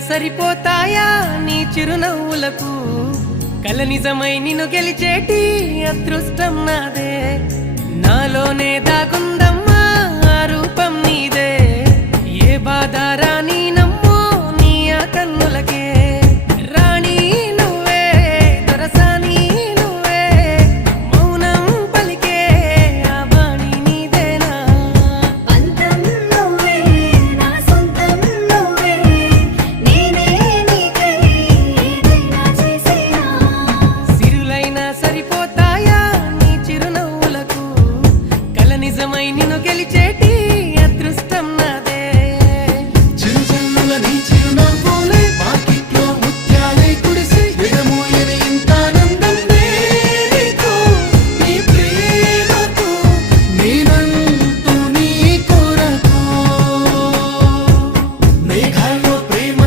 సరిపోతాయా నీ చిరునవ్వులకు కల నిజమై నిన్ను గెలిచేటి అదృష్టం నాదే నాలోనే దాగుందమ్మా ఆ రూపం నీదే ఏ బాధ రాని